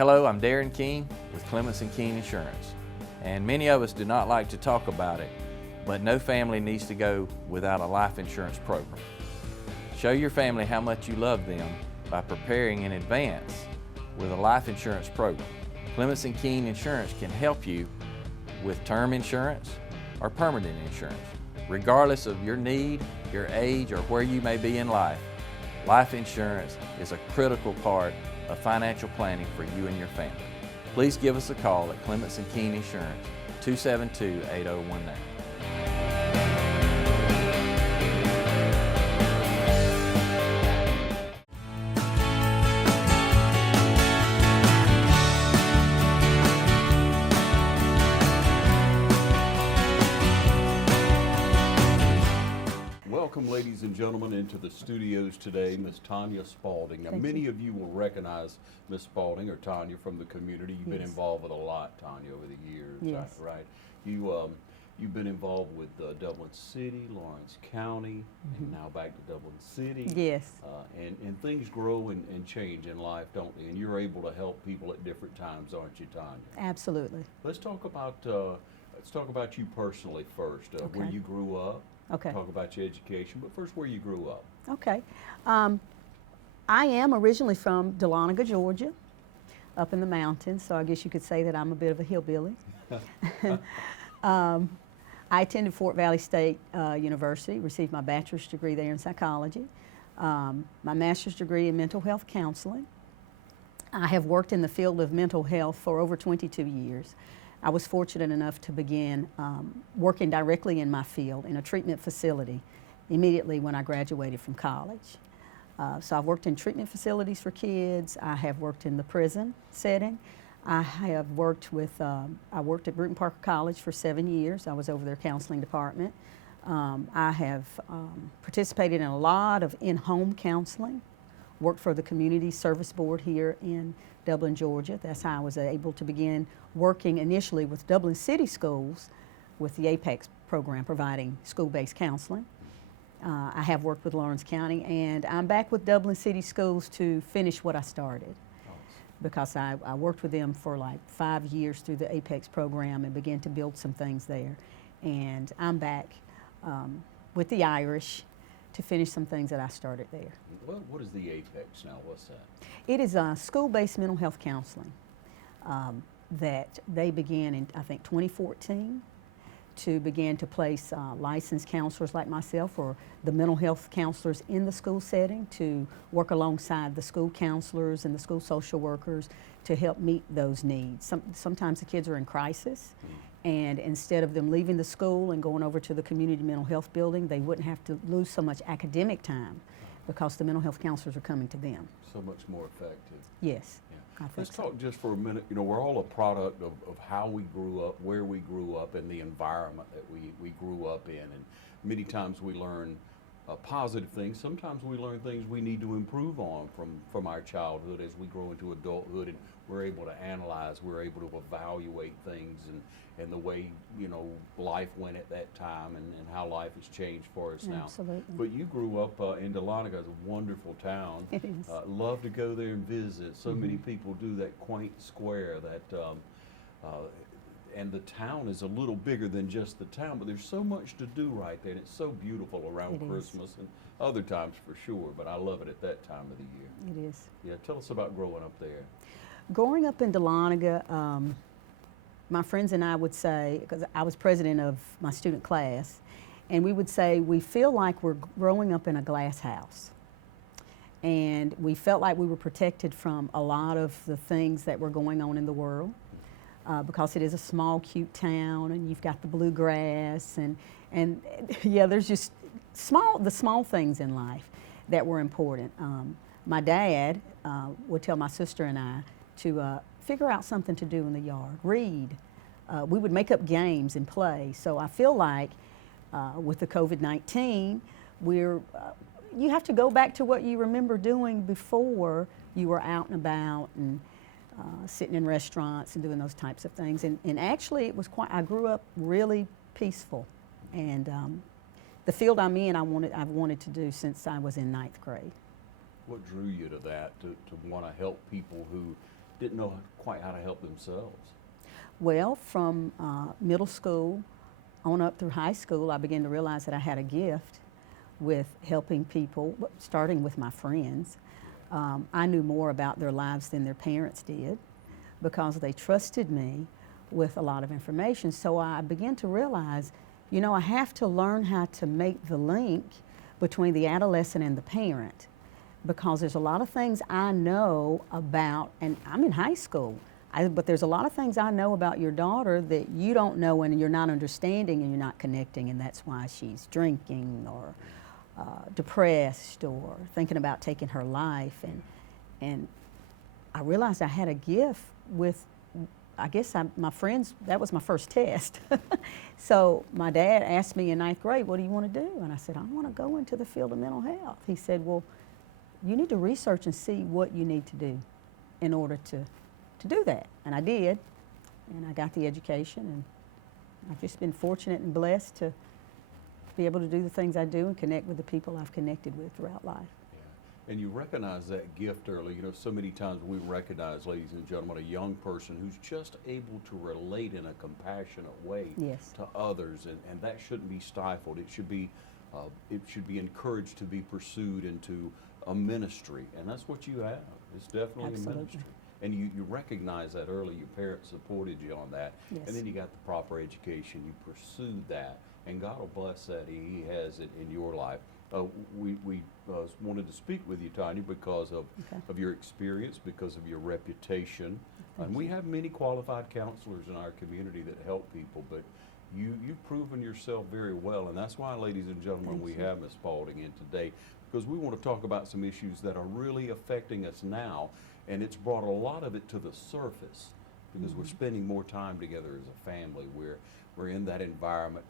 Hello, I'm Darren King with Clements & King Insurance, and many of us do not like to talk about it, but no family needs to go without a life insurance program. Show your family how much you love them by preparing in advance with a life insurance program. Clements & King Insurance can help you with term insurance or permanent insurance. Regardless of your need, your age, or where you may be in life, life insurance is a critical part of financial planning for you and your family. Please give us a call at Clements & King Insurance, 272-8019. Welcome, ladies and gentlemen, into the studios today, Miss Tonia Spaulding. Now, many of you will recognize Miss Spaulding or Tonia from the community. You've been involved with a lot, Tonia, over the years, Yes. right? You've been involved with Dublin City, Lawrence County, and now back to Dublin City. Yes. And things grow and change in life, don't they? And you're able to help people at different times, aren't you, Tonia? Absolutely. Let's talk about you personally first. Where Okay. you grew up. Okay. Talk about your education, but first where you grew up. Okay. I am originally from Dahlonega, Georgia, up in the mountains, so I guess you could say that I'm a bit of a hillbilly. I attended Fort Valley State University, received my bachelor's degree there in psychology, my master's degree in mental health counseling. I have worked in the field of mental health for over 22 years. I was fortunate enough to begin working directly in my field in a treatment facility immediately when I graduated from college. So I've worked in treatment facilities for kids. I have worked in the prison setting. I have worked with, I worked at Bruton Parker College for 7 years. I was over their counseling department. I have participated in a lot of in-home counseling, worked for the Community Service Board here in Dublin, Georgia. That's how I was able to begin working initially with Dublin City Schools with the APEX program providing school-based counseling. I have worked with Lawrence County, and I'm back with Dublin City Schools to finish what I started, because I worked with them for like 5 years through the APEX program and began to build some things there. And I'm back with the Irish to finish some things that I started there. Well, what is the APEX now? What's that? It is school-based mental health counseling that they began in, I think, 2014 to begin to place licensed counselors like myself or the mental health counselors in the school setting to work alongside the school counselors and the school social workers to help meet those needs. Sometimes the kids are in crisis, and instead of them leaving the school and going over to the community mental health building, they wouldn't have to lose so much academic time because the mental health counselors are coming to them. So much more effective. Yes. Yeah. Let's talk just for a minute. You know, we're all a product of how we grew up, where we grew up, and the environment that we grew up in. And many times we learn positive things. Sometimes we learn things we need to improve on from our childhood as we grow into adulthood, and we're able to analyze, we're able to evaluate things and the way, you know, life went at that time and how life has changed for us now. Absolutely. But you grew up in Dahlonega, it's a wonderful town. It is. Love to go there and visit. So many people do that quaint square and the town is a little bigger than just the town, but there's so much to do right there, and it's so beautiful around Christmas and other times for sure, but I love it at that time of the year. It is. Yeah, tell us about growing up there. Growing up in Dahlonega, my friends and I would say, because I was president of my student class, and we would say we feel like we're growing up in a glass house. And we felt like we were protected from a lot of the things that were going on in the world. Because it is a small, cute town, and you've got the bluegrass, and yeah, there's just the small things in life that were important. My dad would tell my sister and I to figure out something to do in the yard, read. We would make up games and play. So I feel like with the COVID-19, you have to go back to what you remember doing before you were out and about and sitting in restaurants and doing those types of things. And actually, it was I grew up really peaceful. And the field I'm in, I've wanted to do since I was in 9th grade. What drew you to that, to want to help people who didn't know quite how to help themselves? Well, from middle school on up through high school, I began to realize that I had a gift with helping people, starting with my friends. I knew more about their lives than their parents did because they trusted me with a lot of information. So I began to realize, you know, I have to learn how to make the link between the adolescent and the parent, because there's a lot of things I know about, and I'm in high school, but there's a lot of things I know about your daughter that you don't know and you're not understanding and you're not connecting, and that's why she's drinking or depressed or thinking about taking her life. And I realized I had a gift with, I guess my friends, that was my first test. So my dad asked me in 9th grade, what do you want to do? And I said, I want to go into the field of mental health. He said, well, you need to research and see what you need to do in order to do that. And I did, and I got the education, and I've just been fortunate and blessed to be able to do the things I do and connect with the people I've connected with throughout life. Yeah. And you recognize that gift early. You know, so many times we recognize, ladies and gentlemen, a young person who's just able to relate in a compassionate way Yes. to others, and that shouldn't be stifled. It should be encouraged to be pursued into a ministry, and that's what you have. It's definitely Absolutely. a ministry. And you recognize that early. Your parents supported you on that. Yes. And then you got the proper education. You pursued that. And God will bless that. He has it in your life. We wanted to speak with you, Tonia, because of your experience, because of your reputation. And we have many qualified counselors in our community that help people, but you've proven yourself very well. And that's why, ladies and gentlemen, we have Ms. Spaulding in today, because we want to talk about some issues that are really affecting us now. And it's brought a lot of it to the surface because we're spending more time together as a family. We're in that environment,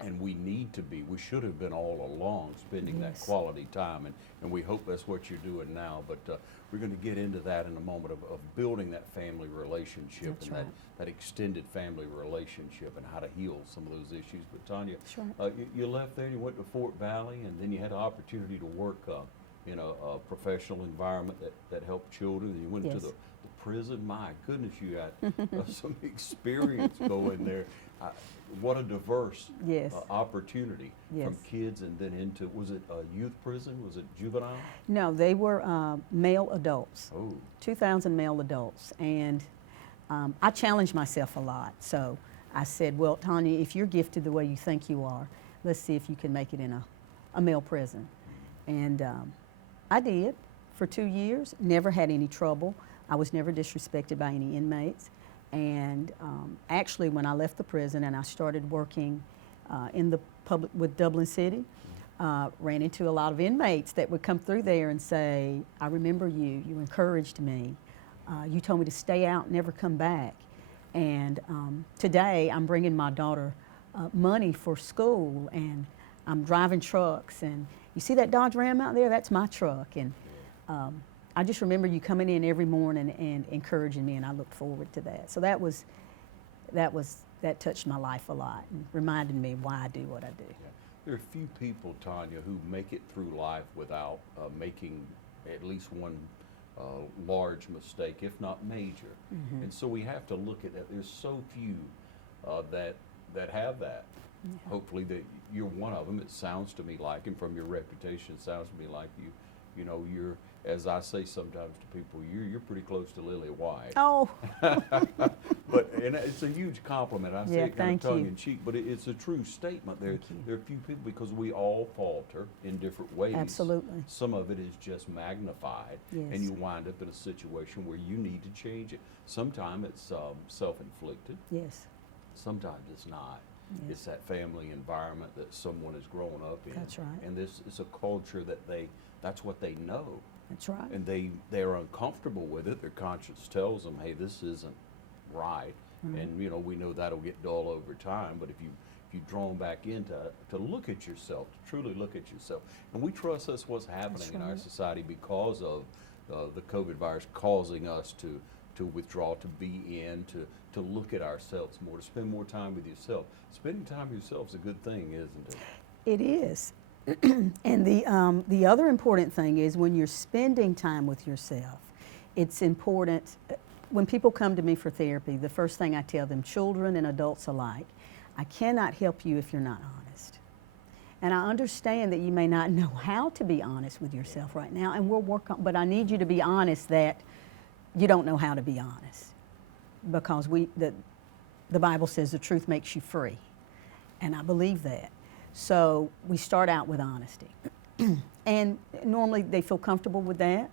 and we need to be. We should have been all along spending that quality time, and we hope that's what you're doing now. But we're going to get into that in a moment of building that family relationship. That's and right. that extended family relationship and how to heal some of those issues. But Tonia, That's right. you left there and you went to Fort Valley, and then you had the opportunity to work in a professional environment that helped children, and you went to the prison. My goodness, you had some experience going there. What a diverse opportunity from kids and then into, was it a youth prison? Was it juvenile? No, they were male adults. Oh. 2,000 male adults. And I challenged myself a lot. So I said, well, Tonia, if you're gifted the way you think you are, let's see if you can make it in a male prison. And I did for 2 years, never had any trouble. I was never disrespected by any inmates. And actually, when I left the prison and I started working in the public with Dublin City, ran into a lot of inmates that would come through there and say, I remember you, you encouraged me, you told me to stay out and never come back. And today, I'm bringing my daughter money for school, and I'm driving trucks, and you see that Dodge Ram out there? That's my truck. And I just remember you coming in every morning and encouraging me, and I looked forward to that. So that touched my life a lot and reminded me why I do what I do. Yeah. There are few people, Tonia, who make it through life without making at least one large mistake, if not major. And so we have to look at that. There's so few that have that. Hopefully that you're one of them. It sounds to me like, and from your reputation, it sounds to me like you know, you're, as I say sometimes to people, you're pretty close to Lily White. Oh. And it's a huge compliment. I say it kind of tongue you. in cheek, but it's a true statement. There are few people, because we all falter in different ways. Absolutely. Some of it is just magnified, Yes. and you wind up in a situation where you need to change it. Sometimes it's self-inflicted. Yes. Sometimes it's not. Yes. It's that family environment that someone has grown up in. That's right. And this is a culture that that's what they know. That's right. And they're uncomfortable with it. Their conscience tells them, hey, this isn't right. And you know, we know that'll get dull over time, but if you draw them back in to look at yourself, to truly look at yourself. And we trust that's what's happening in our society because of the COVID virus causing us to withdraw, to be in, to look at ourselves more, to spend more time with yourself. Spending time with yourself is a good thing, isn't it? It is. And the other important thing is when you're spending time with yourself, it's important. When people come to me for therapy, the first thing I tell them, children and adults alike, I cannot help you if you're not honest. And I understand that you may not know how to be honest with yourself right now, and we'll work on, but I need you to be honest that you don't know how to be honest. Because the Bible says the truth makes you free. And I believe that. So we start out with honesty. And normally they feel comfortable with that.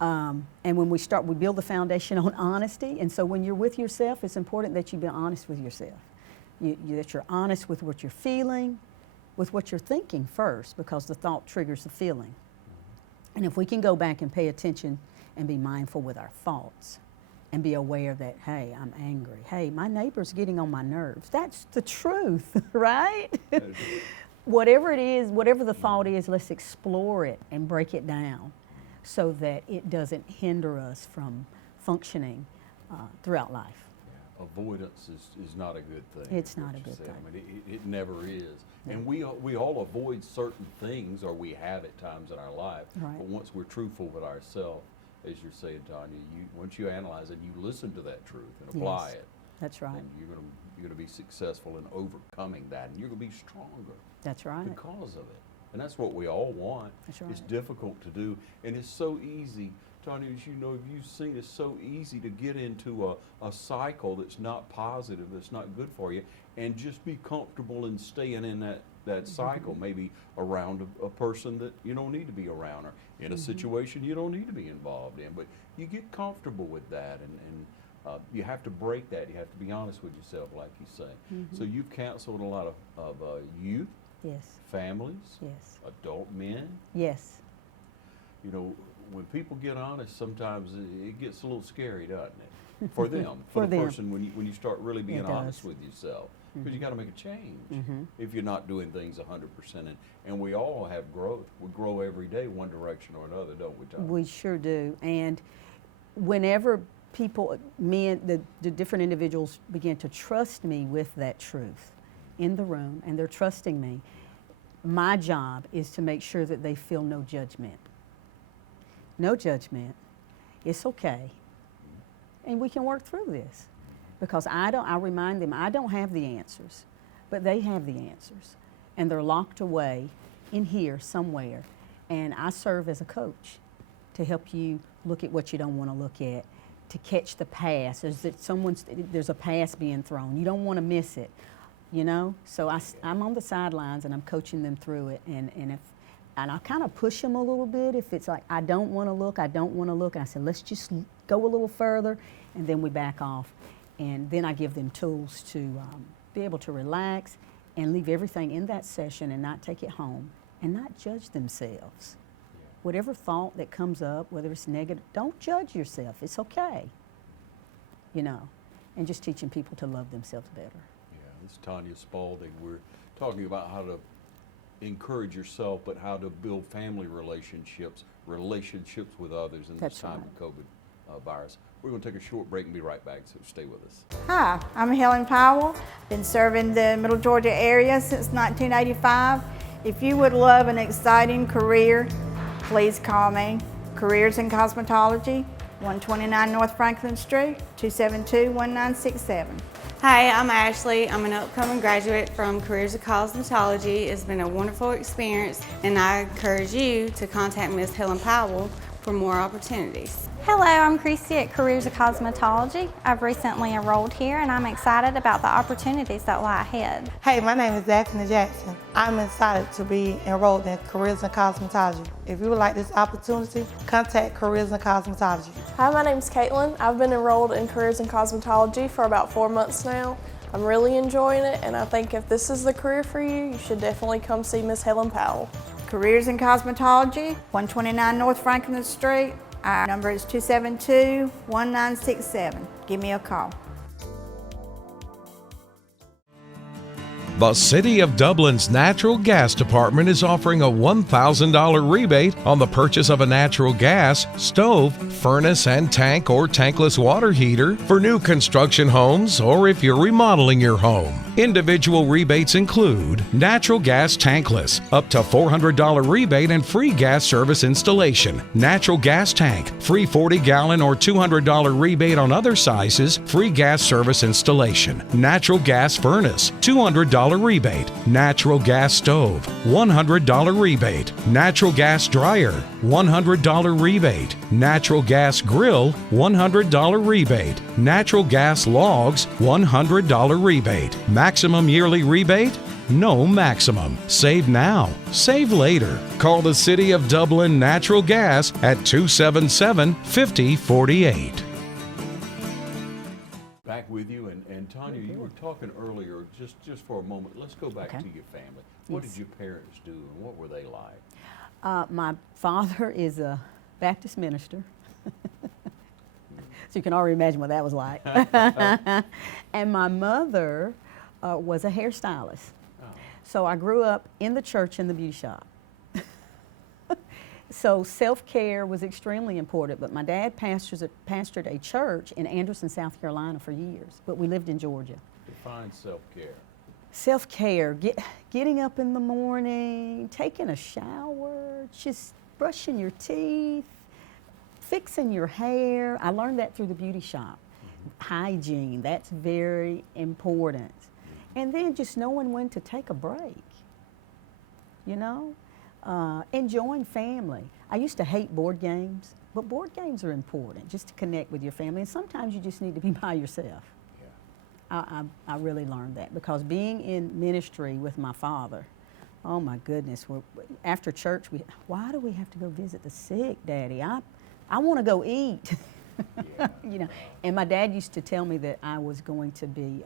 And when we build the foundation on honesty. And so when you're with yourself, it's important that you be honest with yourself. That you're honest with what you're feeling, with what you're thinking first, because the thought triggers the feeling. And if we can go back and pay attention and be mindful with our thoughts and be aware that, hey, I'm angry. Hey, my neighbor's getting on my nerves. That's the truth, right? Whatever it is, whatever the thought is, let's explore it and break it down so that it doesn't hinder us from functioning throughout life. Yeah. Avoidance is not a good thing. It's not a good thing. I mean, it never is. Yeah. And we all avoid certain things, or we have at times in our life. Right. But once we're truthful with ourselves, as you're saying, Tonia, once you analyze it, you listen to that truth and apply it. That's right. And you're going to be successful in overcoming that, and you're going to be stronger. That's right. Because of it. And that's what we all want. That's right. It's difficult to do, and it's so easy. Tonia, as you know, you've seen, it's so easy to get into a cycle that's not positive, that's not good for you, and just be comfortable in staying in that cycle, maybe around a person that you don't need to be around, or in a situation you don't need to be involved in. But you get comfortable with that, and you have to break that. You have to be honest with yourself, like you say. So you've counseled a lot of youth, Yes. families, Yes. adult men. Yes. You know, when people get honest, sometimes it gets a little scary, doesn't it? For them, for the person, when you start really being honest with yourself. Because you got to make a change if you're not doing things 100%. And we all have growth. We grow every day, one direction or another, don't we, Tom? We sure do. And whenever people, the different individuals begin to trust me with that truth in the room, and they're trusting me, my job is to make sure that they feel no judgment. No judgment. It's okay. And we can work through this. Because I remind them, I don't have the answers, but they have the answers. And they're locked away in here somewhere. And I serve as a coach to help you look at what you don't want to look at, to catch the pass. There's a pass being thrown. You don't want to miss it, you know? So I'm on the sidelines and I'm coaching them through it. And I kind of push them a little bit if it's like, I don't want to look. And I said, let's just go a little further, and then we back off. And then I give them tools to be able to relax and leave everything in that session and not take it home and not judge themselves. Whatever thought that comes up, whether it's negative, don't judge yourself. It's okay, you know, and just teaching people to love themselves better. Yeah, this is Tonia Spaulding. We're talking about how to encourage yourself, but how to build family relationships with others in this time of COVID virus. We're going to take a short break and be right back, so stay with us. Hi, I'm Helen Powell. Been serving the Middle Georgia area since 1985. If you would love an exciting career, please call me. Careers in Cosmetology, 129 North Franklin Street, 272-1967. Hi, I'm Ashley. I'm an upcoming graduate from Careers in Cosmetology. It's been a wonderful experience, and I encourage you to contact Ms. Helen Powell for more opportunities. Hello, I'm Christy at Careers of Cosmetology. I've recently enrolled here and I'm excited about the opportunities that lie ahead. Hey, my name is Daphne Jackson. I'm excited to be enrolled in Careers in Cosmetology. If you would like this opportunity, contact Careers in Cosmetology. Hi, my name is Caitlin. I've been enrolled in Careers in Cosmetology for about 4 months now. I'm really enjoying it, and I think if this is the career for you, you should definitely come see Ms. Helen Powell. Careers in Cosmetology, 129 North Franklin Street. Our number is 272-1967. Give me a call. The City of Dublin's Natural Gas Department is offering a $1,000 rebate on the purchase of a natural gas, stove, furnace, and tank or tankless water heater for new construction homes or if you're remodeling your home. Individual rebates include natural gas tankless, up to $400 rebate and free gas service installation. Natural gas tank, free 40-gallon or $200 rebate on other sizes, free gas service installation. Natural gas furnace, $200 rebate. Natural gas stove, $100 rebate. Natural gas dryer, $100 rebate. Natural gas grill, $100 rebate. Natural gas logs, $100 rebate. Maximum yearly rebate? No maximum. Save now. Save later. Call the City of Dublin Natural Gas at 277-5048. Back with you, and Tonia, you were talking earlier, just for a moment, let's go back Okay. to your family. What Yes. did your parents do, and what were they like? My father is a Baptist minister. So you can already imagine what that was like. And my mother was a hairstylist. Oh. So I grew up in the church and the beauty shop. So self-care was extremely important, but my dad pastored a church in Anderson, South Carolina for years, but we lived in Georgia. Define self-care. Self-care, getting up in the morning, taking a shower, just brushing your teeth, fixing your hair. I learned that through the beauty shop. Hygiene, that's very important. And then just knowing when to take a break, you know? Enjoying family. I used to hate board games, but board games are important just to connect with your family. And sometimes you just need to be by yourself. I really learned that because being in ministry with my father, oh my goodness, after church, why do we have to go visit the sick, Daddy? I want to go eat. You know, and my dad used to tell me that I was going to be,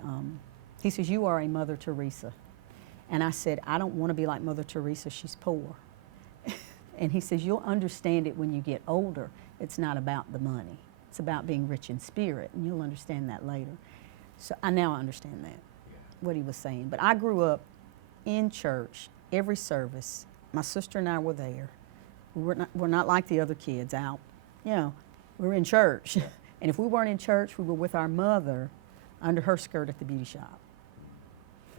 he says, you are a Mother Teresa. And I said, I don't want to be like Mother Teresa, she's poor. And he says, you'll understand it when you get older. It's not about the money. It's about being rich in spirit, and you'll understand that later. So now I understand that, what he was saying. But I grew up in church, every service. My sister and I were there. We're not like the other kids out. You know, we're in church. And if we weren't in church, we were with our mother under her skirt at the beauty shop.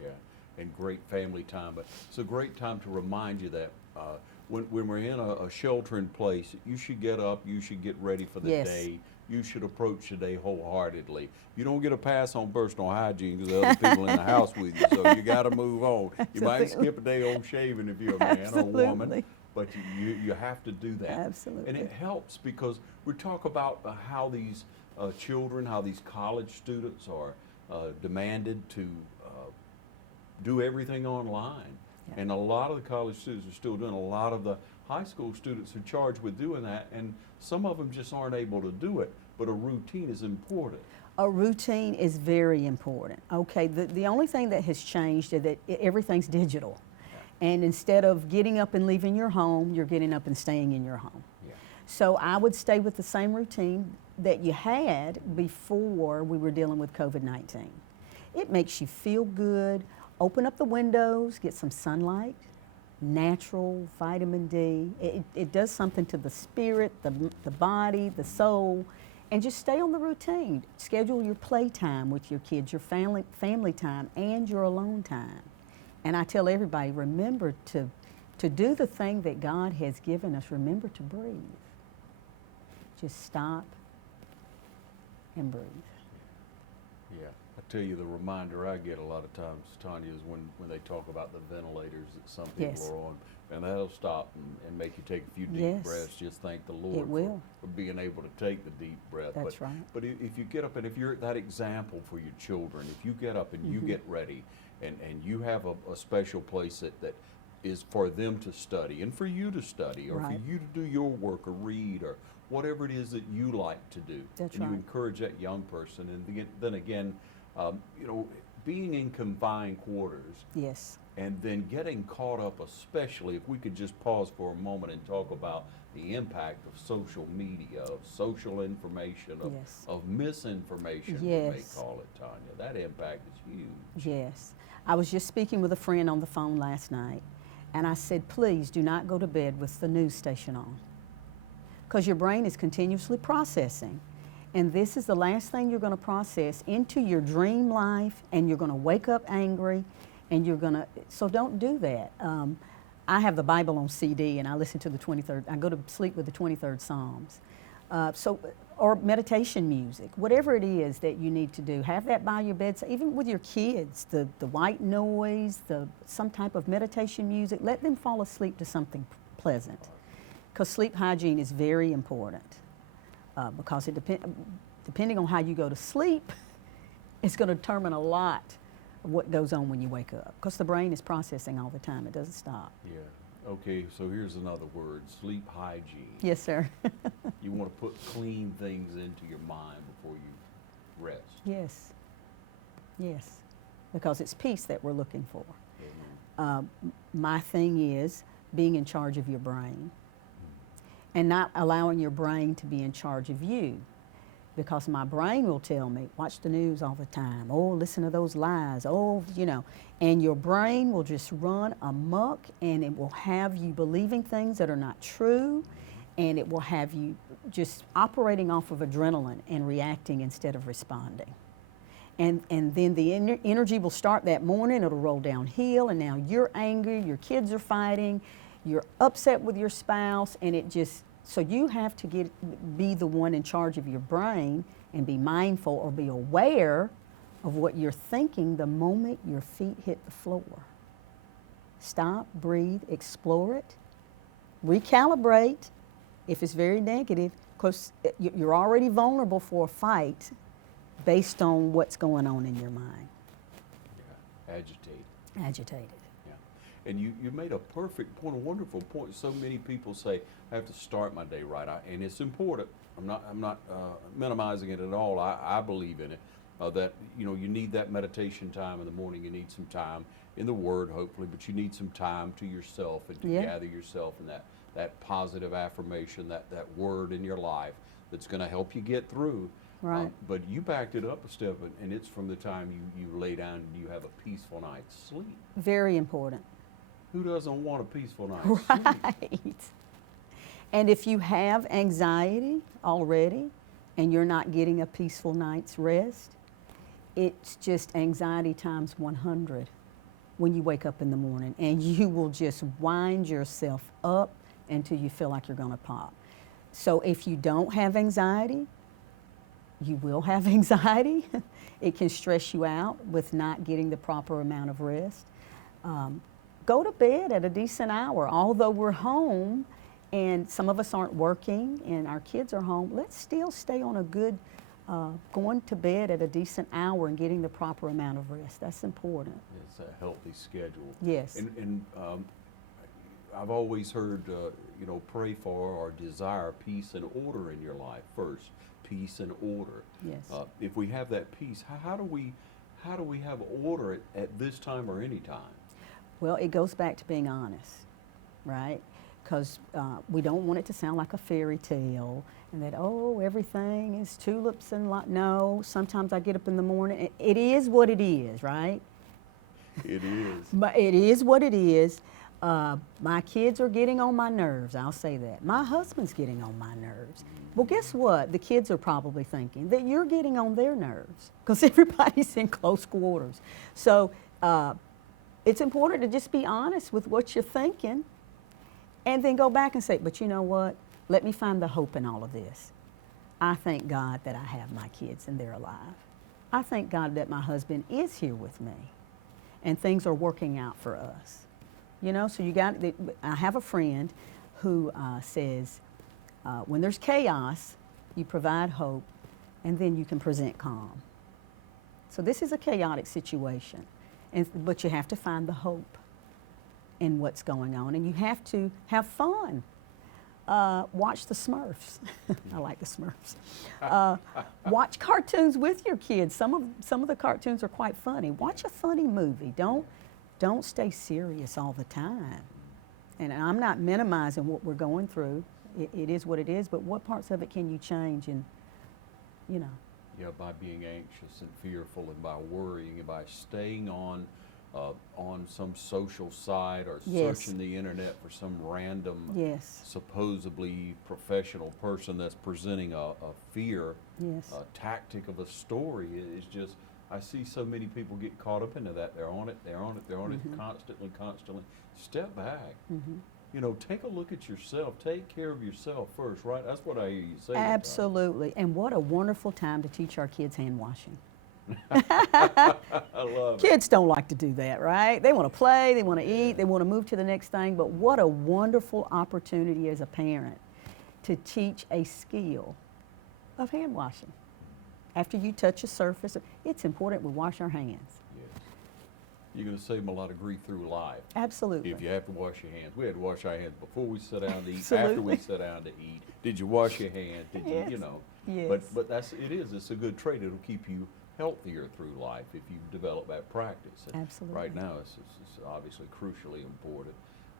Yeah, and great family time. But it's a great time to remind you that when we're in a shelter-in place, you should get up, you should get ready for the Yes. day. You should approach the day wholeheartedly. You don't get a pass on personal hygiene because there are other people in the house with you, so you got to move on. You might skip a day on shaving if you're a man or a woman, Absolutely. but you have to do that. Absolutely. And it helps because we talk about how these children, how these college students are demanded to do everything online. Yeah. And a lot of the college students are still doing, a lot of the high school students are charged with doing that, and some of them just aren't able to do it, but a routine is important. A routine is very important. Okay, the only thing that has changed is that everything's digital. And instead of getting up and leaving your home, you're getting up and staying in your home. Yeah. So I would stay with the same routine that you had before we were dealing with COVID-19. It makes you feel good. Open up the windows, get some sunlight, natural vitamin D. It does something to the spirit, the body, the soul, and just stay on the routine. Schedule your playtime with your kids, your family time, and your alone time. And I tell everybody, remember to do the thing that God has given us. Remember to breathe. Just stop and breathe. Yeah, I tell you, the reminder I get a lot of times, Tonia, is when they talk about the ventilators that some people Yes. are on, and that'll stop and make you take a few deep Yes. breaths. Just thank the Lord It will. for being able to take the deep breath. That's right. But if you get up, and if you're that example for your children, if you get up and you get ready, and you have a special place that is for them to study, and for you to study, or Right. for you to do your work, or read, or whatever it is that you like to do. That's and you right. encourage that young person, and then again, you know, being in confined quarters, Yes. and then getting caught up, especially if we could just pause for a moment and talk about the impact of social media, of social information, Yes. of misinformation, we may Yes. call it, Tonia. That impact is huge. Yes. I was just speaking with a friend on the phone last night, and I said, please do not go to bed with the news station on, because your brain is continuously processing. And this is the last thing you're going to process into your dream life, and you're going to wake up angry, and you're going to, so don't do that. I have the Bible on CD, and I listen to the 23rd, I go to sleep with the 23rd Psalms. Or meditation music, whatever it is that you need to do, have that by your bedside, even with your kids, the white noise, some type of meditation music, let them fall asleep to something pleasant. Because sleep hygiene is very important. Because depending on how you go to sleep, it's going to determine a lot of what goes on when you wake up. Because the brain is processing all the time, it doesn't stop. Yeah. Okay, so here's another word, sleep hygiene. Yes, sir. You want to put clean things into your mind before you rest. Yes. Yes. Because it's peace that we're looking for. My thing is being in charge of your brain and not allowing your brain to be in charge of you. Because my brain will tell me, watch the news all the time. Oh, listen to those lies. Oh, you know. And your brain will just run amok, and it will have you believing things that are not true, and it will have you just operating off of adrenaline and reacting instead of responding. And then the energy will start that morning, it'll roll downhill, and now you're angry, your kids are fighting, you're upset with your spouse, and it just, so you have to be the one in charge of your brain and be mindful or be aware of what you're thinking the moment your feet hit the floor. Stop, breathe, explore it, recalibrate if it's very negative, because you're already vulnerable for a fight based on what's going on in your mind. Yeah. Agitated. Agitated. Yeah. And you made a perfect point, a wonderful point. So many people say, I have to start my day right, and it's important. I'm not minimizing it at all. I believe in it. That you need that meditation time in the morning. You need some time in the Word, hopefully, but you need some time to yourself and to gather yourself and that positive affirmation, that word in your life that's going to help you get through. Right. But you backed it up a step, and it's from the time you lay down and you have a peaceful night's sleep. Very important. Who doesn't want a peaceful night's sleep? Right. And if you have anxiety already and you're not getting a peaceful night's rest, it's just anxiety times 100 when you wake up in the morning, and you will just wind yourself up until you feel like you're going to pop. So if you don't have anxiety, you will have anxiety. It can stress you out with not getting the proper amount of rest. Go to bed at a decent hour. Although we're home and some of us aren't working and our kids are home, let's still stay on a good going to bed at a decent hour and getting the proper amount of rest. That's important. It's a healthy schedule. Yes. And I've always heard, pray for or desire peace and order in your life first. Peace and order. Yes. If we have that peace, how do we have order at this time or any time? Well, it goes back to being honest, right? Because we don't want it to sound like a fairy tale and that, oh, everything is tulips and no, sometimes I get up in the morning. It is what it is, right? It is. But it is what it is. My kids are getting on my nerves, I'll say that. My husband's getting on my nerves. Well, guess what? The kids are probably thinking that you're getting on their nerves because everybody's in close quarters. So it's important to just be honest with what you're thinking and then go back and say, but you know what? Let me find the hope in all of this. I thank God that I have my kids and they're alive. I thank God that my husband is here with me and things are working out for us. So I have a friend who says, when there's chaos, you provide hope, and then you can present calm. So this is a chaotic situation, but you have to find the hope in what's going on, and you have to have fun. Watch the Smurfs. I like the Smurfs. Watch cartoons with your kids. Some of the cartoons are quite funny. Watch a funny movie. Don't stay serious all the time. And I'm not minimizing what we're going through. It is what it is, but what parts of it can you change and, Yeah, by being anxious and fearful and by worrying and by staying on on some social site or Yes. searching the internet for some random, Yes. supposedly professional person that's presenting a fear Yes. tactic of a story. It's just, I see so many people get caught up into that. They're on it, they're on it, they're on Mm-hmm. it constantly. Step back. You know, take a look at yourself. Take care of yourself first, right? That's what I hear you say. Absolutely. And what a wonderful time to teach our kids hand washing. I love it. Kids don't like to do that, right? They want to play, they want to eat, they want to move to the next thing, but what a wonderful opportunity as a parent to teach a skill of hand washing. After you touch a surface, it's important we wash our hands. Yes. You're going to save them a lot of grief through life. Absolutely. If you have to wash your hands. We had to wash our hands before we sit down to eat, Absolutely. after we sit down to eat. Did you wash your hands? Did Yes. you know? Yes. But it's a good trait. It'll keep you healthier through life if you develop that practice. And Absolutely. right now, it's obviously crucially important.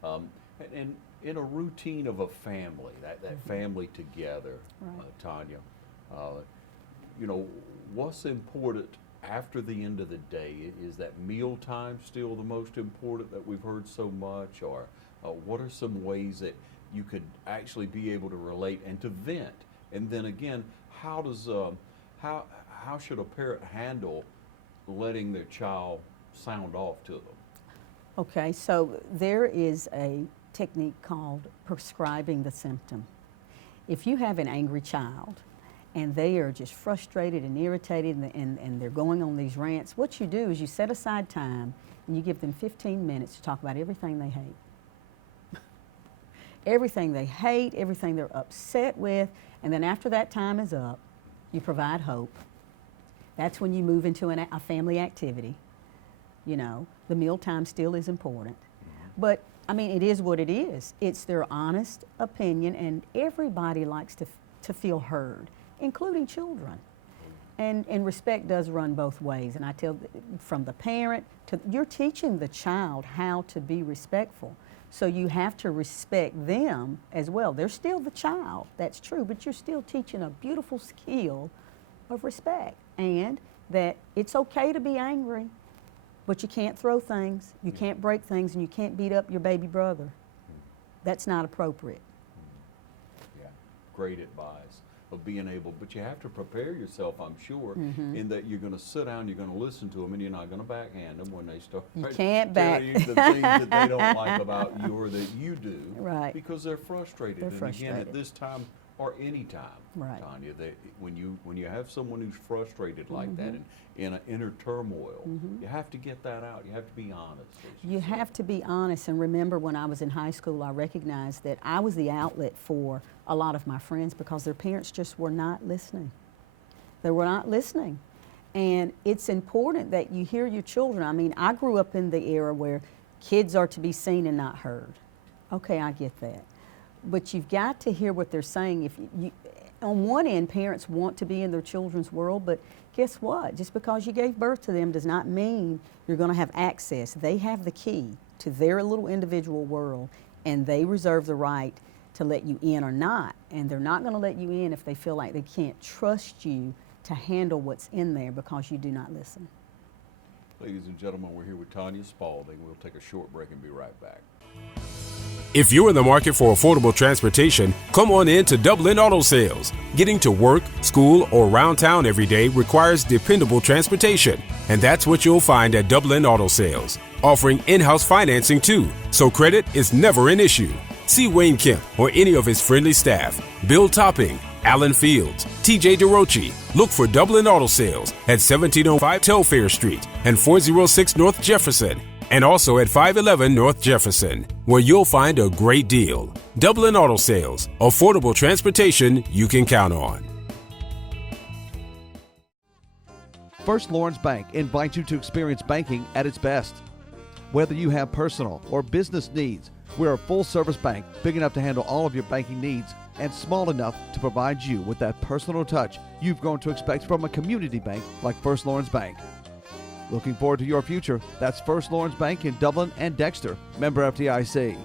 And in a routine of a family, that family together, Right. Tonia, you know, what's important after the end of the day? Is that meal time still the most important that we've heard so much? Or what are some ways that you could actually be able to relate and to vent? And then again, how does how should a parent handle letting their child sound off to them? Okay, so there is a technique called prescribing the symptom. If you have an angry child and they are just frustrated and irritated and they're going on these rants, what you do is you set aside time and you give them 15 minutes to talk about everything they hate. Everything they hate, everything they're upset with, and then after that time is up, you provide hope. That's when you move into a family activity. You know, the mealtime still is important. But, I mean, it is what it is. It's their honest opinion, and everybody likes to feel heard, including children. And respect does run both ways. And I tell, from the parent to, you're teaching the child how to be respectful. So you have to respect them as well. They're still the child, that's true, but you're still teaching a beautiful skill of respect. And that it's okay to be angry, but you can't throw things, you can't break things, and you can't beat up your baby brother. That's not appropriate. Yeah, great advice of being able, but you have to prepare yourself, I'm sure, in that you're going to sit down, you're going to listen to them, and you're not going to backhand them when they start You can't telling you the things that they don't like about you or that you do, Right. because they're frustrated. They're and frustrated. again, at this time or any time, Right. Tonia, when you have someone who's frustrated like that and in an inner turmoil, you have to get that out. You have to be honest. You have to be honest, and remember when I was in high school, I recognized that I was the outlet for a lot of my friends because their parents just were not listening. They were not listening. And it's important that you hear your children. I mean, I grew up in the era where kids are to be seen and not heard. Okay, I get that. But you've got to hear what they're saying. If you, on one end, parents want to be in their children's world, but guess what? Just because you gave birth to them does not mean you're going to have access. They have the key to their little individual world, and they reserve the right to let you in or not. And they're not going to let you in if they feel like they can't trust you to handle what's in there because you do not listen. Ladies and gentlemen, we're here with Tonia Spaulding. We'll take a short break and be right back. If you're in the market for affordable transportation, come on in to Dublin Auto Sales. Getting to work, school, or around town every day requires dependable transportation. And that's what you'll find at Dublin Auto Sales. Offering in-house financing too, so credit is never an issue. See Wayne Kemp or any of his friendly staff. Bill Topping, Alan Fields, TJ DeRochi. Look for Dublin Auto Sales at 1705 Telfair Street and 406 North Jefferson. And also at 511 North Jefferson, where you'll find a great deal. Dublin Auto Sales, affordable transportation you can count on. First Lawrence Bank invites you to experience banking at its best. Whether you have personal or business needs, we're a full-service bank big enough to handle all of your banking needs and small enough to provide you with that personal touch you've grown to expect from a community bank like First Lawrence Bank. Looking forward to your future. That's First Lawrence Bank in Dublin and Dexter. Member FDIC.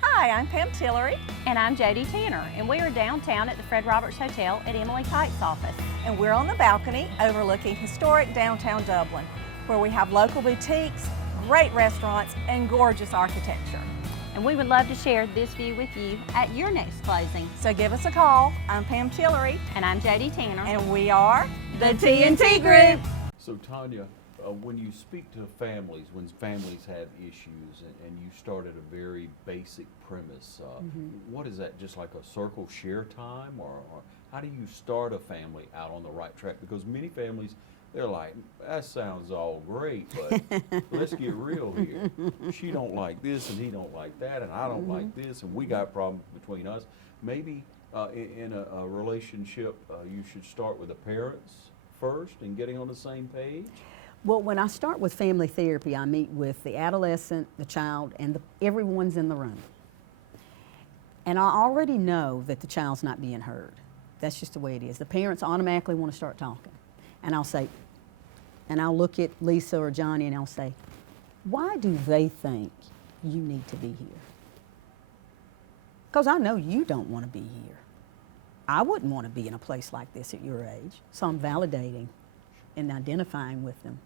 Hi, I'm Pam Tillery. And I'm Jody Tanner, and we are downtown at the Fred Roberts Hotel at Emily Kite's office. And we're on the balcony overlooking historic downtown Dublin. where we have local boutiques, great restaurants, and gorgeous architecture. And we would love to share this view with you at your next closing. So give us a call. I'm Pam Tillery. And I'm Jody Tanner. And we are the T&T Group. So Tonia, when you speak to families, when families have issues, and you start at a very basic premise, what is that, just like a circle share time, or how do you start a family out on the right track? Because many families, they're like, that sounds all great, but let's get real here. She don't like this, and he don't like that, and I don't like this, and we got problems between us. Maybe in a relationship, you should start with the parents first and getting on the same page. Well, when I start with family therapy, I meet with the adolescent, the child, and everyone's in the room. And I already know that the child's not being heard. That's just the way it is. The parents automatically want to start talking. And I'll say, and I'll look at Lisa or Johnny and I'll say, why do they think you need to be here? Because I know you don't want to be here. I wouldn't want to be in a place like this at your age. So I'm validating and identifying with them.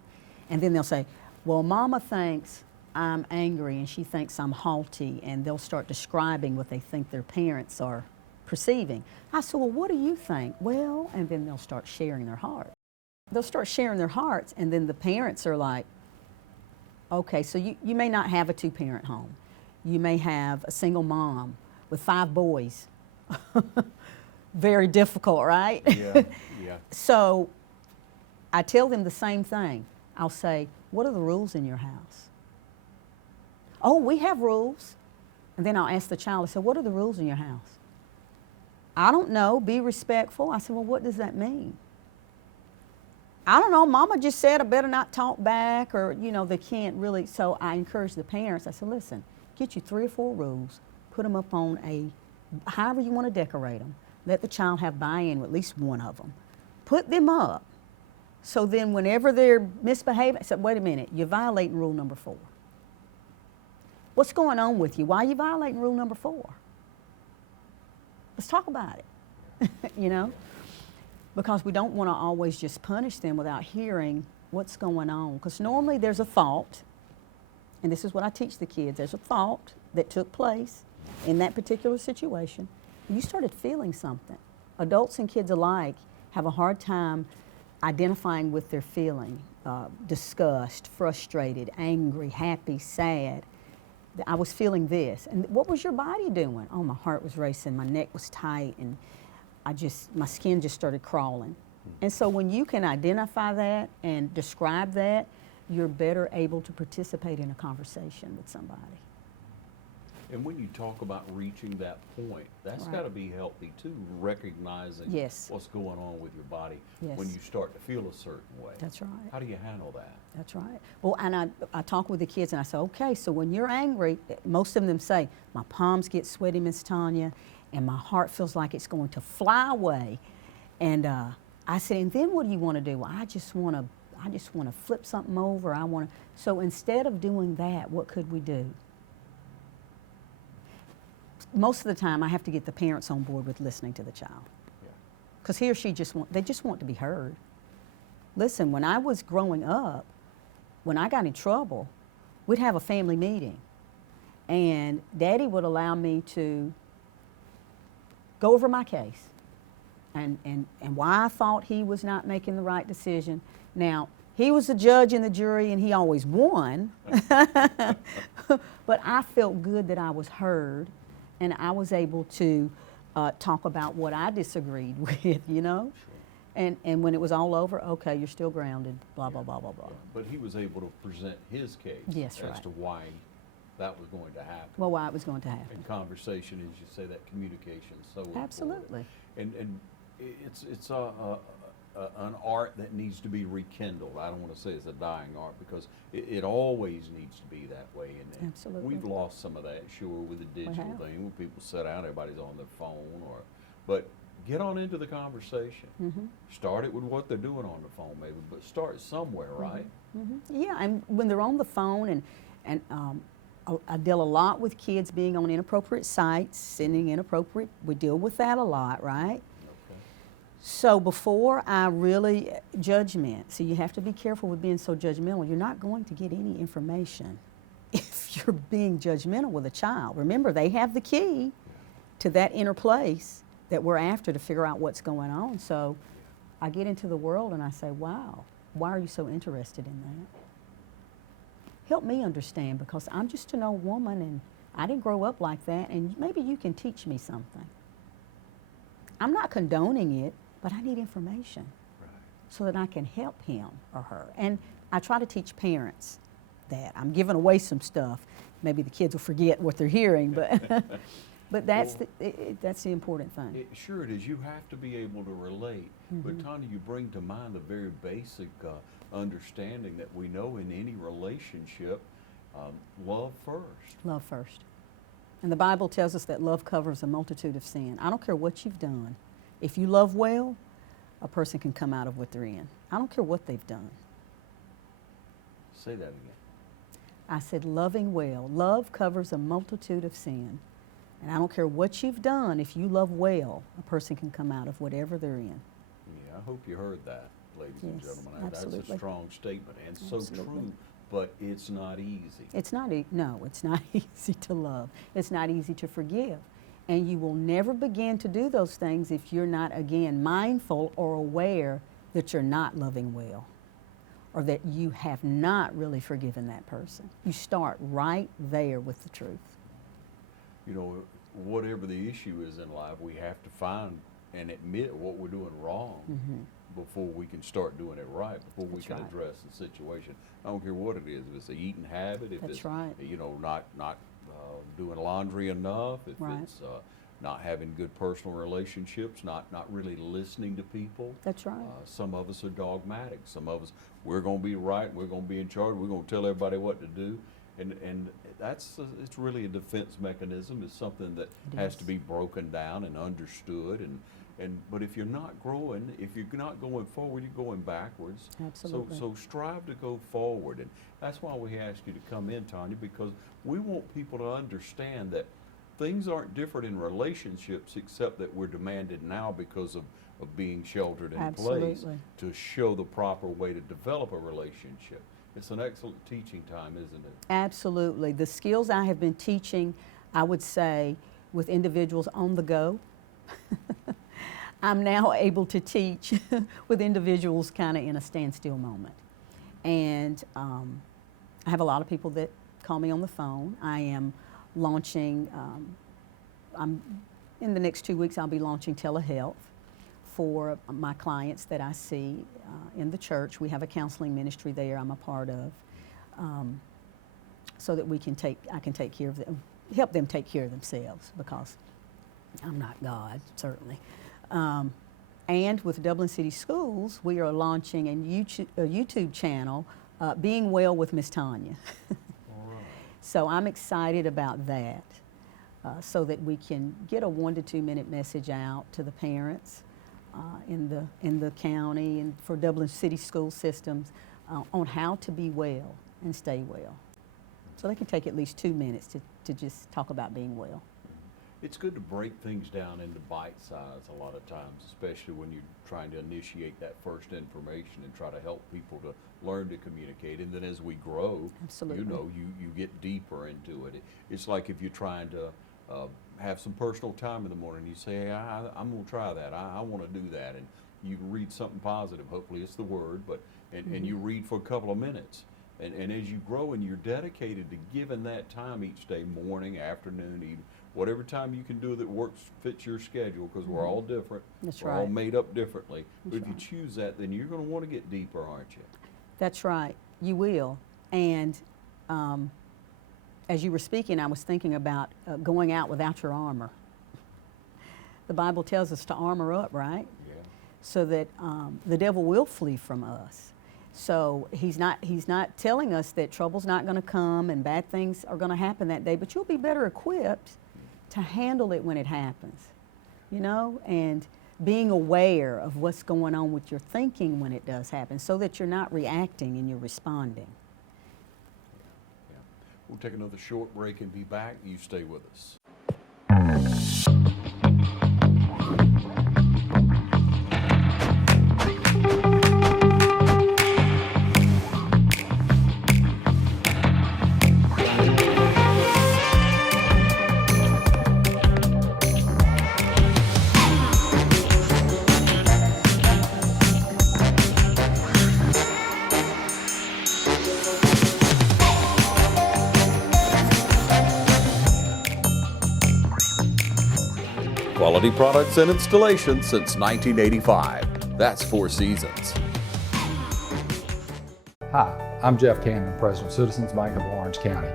And then they'll say, well, Mama thinks I'm angry and she thinks I'm haughty, and they'll start describing what they think their parents are perceiving. I said, well, what do you think? Well, and then they'll start sharing their heart. They'll start sharing their hearts, and then the parents are like, okay, so you may not have a two-parent home. You may have a single mom with 5 boys. Very difficult, right? Yeah, yeah. So I tell them the same thing. I'll say, what are the rules in your house? Oh, we have rules. And then I'll ask the child, I say, what are the rules in your house? I don't know, be respectful. I said, well, what does that mean? I don't know, Mama just said I better not talk back, or, you know, they can't really. So I encourage the parents. I said, listen, get you 3 or 4 rules, put them up on however you want to decorate them. Let the child have buy-in with at least one of them. Put them up. So then whenever they're misbehaving, I said, wait a minute, you're violating rule number 4. What's going on with you? Why are you violating rule number 4? Let's talk about it, you know? Because we don't want to always just punish them without hearing what's going on. Because normally there's a thought, and this is what I teach the kids, there's a thought that took place in that particular situation. You started feeling something. Adults and kids alike have a hard time identifying with their feeling. Disgust, frustrated, angry, happy, sad. I was feeling this. And what was your body doing? Oh, my heart was racing, my neck was tight, and my skin just started crawling. And so when you can identify that and describe that, you're better able to participate in a conversation with somebody. And when you talk about reaching that point, that's Right. got to be healthy too, recognizing Yes. what's going on with your body Yes. when you start to feel a certain way. That's right. How do you handle that? That's right. Well, and I talk with the kids and I say, okay, so when you're angry, most of them say, my palms get sweaty, Miss Tonia, and my heart feels like it's going to fly away. And I said, and then what do you want to do? Well, I just want to flip something over. So instead of doing that, what could we do? Most of the time, I have to get the parents on board with listening to the child. Because he or she they just want to be heard. Listen, when I was growing up, when I got in trouble, we'd have a family meeting. And Daddy would allow me to go over my case and why I thought he was not making the right decision. Now, he was the judge and the jury, and he always won. But I felt good that I was heard, and I was able to talk about what I disagreed with, you know? And when it was all over, okay, you're still grounded, blah, blah, blah, blah, blah. But he was able to present his case Yes, as right. to why that was going to happen. Well, why it was going to happen. And conversation, as you say, that communication is so important. Absolutely. And it's an art that needs to be rekindled. I don't want to say it's a dying art, because it always needs to be that way. And Absolutely. we've lost some of that, sure, with the digital have. thing, when people sit down, everybody's on their phone, but get on into the conversation. Mm-hmm. Start it with what they're doing on the phone, maybe, but start somewhere, right? Mm-hmm. Yeah, and when they're on the phone, and I deal a lot with kids being on inappropriate sites, sending inappropriate, we deal with that a lot, right? Okay. So before I really, judgment, so you have to be careful with being so judgmental. You're not going to get any information if you're being judgmental with a child. Remember, they have the key to that inner place that we're after to figure out what's going on. So I get into the world and I say, wow, why are you so interested in that? Help me understand, because I'm just an old woman and I didn't grow up like that, and maybe you can teach me something. I'm not condoning it, but I need information so that I can help him or her. And I try to teach parents that. I'm giving away some stuff. Maybe the kids will forget what they're hearing, but but that's that's the important thing. Sure it is. You have to be able to relate. But Tonia, you bring to mind the very basic understanding that we know in any relationship, love first. Love first. And the Bible tells us that love covers a multitude of sin. I don't care what you've done. If you love well, a person can come out of what they're in. I don't care what they've done. Say that again. I said loving well. Love covers a multitude of sin. And I don't care what you've done. If you love well, a person can come out of whatever they're in. Yeah, I hope you heard that, ladies and gentlemen. Absolutely. That's a strong statement and so true, but it's not easy. It's not, no, it's not easy to love. It's not easy to forgive. And you will never begin to do those things if you're not, again, mindful or aware that you're not loving well, or that you have not really forgiven that person. You start right there with the truth. You know, whatever the issue is in life, we have to find and admit what we're doing wrong before we can start doing it right, before we can address the situation. I don't care what it is. If it's an eating habit, if it's, you know, not doing laundry enough, if it's not having good personal relationships, not really listening to people. That's right. Some of us are dogmatic. Some of us, we're going to be right, we're going to be in charge, we're going to tell everybody what to do. And that's, it's really a defense mechanism. It's something that has to be broken down and understood. But if you're not growing, if you're not going forward, you're going backwards. Absolutely. So strive to go forward. And that's why we asked you to come in, Tonia, because we want people to understand that things aren't different in relationships, except that we're demanded now because of being sheltered in place to show the proper way to develop a relationship. It's an excellent teaching time, isn't it? Absolutely. The skills I have been teaching, I would say, with individuals on the go, I'm now able to teach with individuals kind of in a standstill moment. And I have a lot of people that call me on the phone. I am launching, in the next 2 weeks, I'll be launching telehealth for my clients that I see in the church. We have a counseling ministry there I'm a part of, so that I can take care of them, help them take care of themselves, because I'm not God, certainly. And with Dublin City Schools, we are launching a YouTube channel, Being Well with Miss Tonia. So I'm excited about that, so that we can get a 1 to 2 minute message out to the parents in the county and for Dublin City school systems on how to be well and stay well. So they can take at least 2 minutes to just talk about being well. It's good to break things down into bite size a lot of times, especially when you're trying to initiate that first information and try to help people to learn to communicate. And then as we grow, you know, you get deeper into it. It's like if you're trying to have some personal time in the morning, you say, hey, I'm going to try that. I want to do that. And you can read something positive. Hopefully it's the word, but and you read for a couple of minutes. And as you grow and you're dedicated to giving that time each day, morning, afternoon, evening, whatever time you can do that fits your schedule, because we're all different. We're all made up differently. But if you choose that, then you're going to want to get deeper, aren't you? That's right. You will. And as you were speaking, I was thinking about going out without your armor. The Bible tells us to armor up, right? Yeah. So that the devil will flee from us. So he's not telling us that trouble's not going to come and bad things are going to happen that day, but you'll be better equipped to handle it when it happens, you know, and being aware of what's going on with your thinking when it does happen, so that you're not reacting and you're responding. Yeah. We'll take another short break and be back. You stay with us. Quality products and installation since 1985. That's 4 Seasons. Hi, I'm Jeff Cannon, President of Citizens Bank of Lawrence County.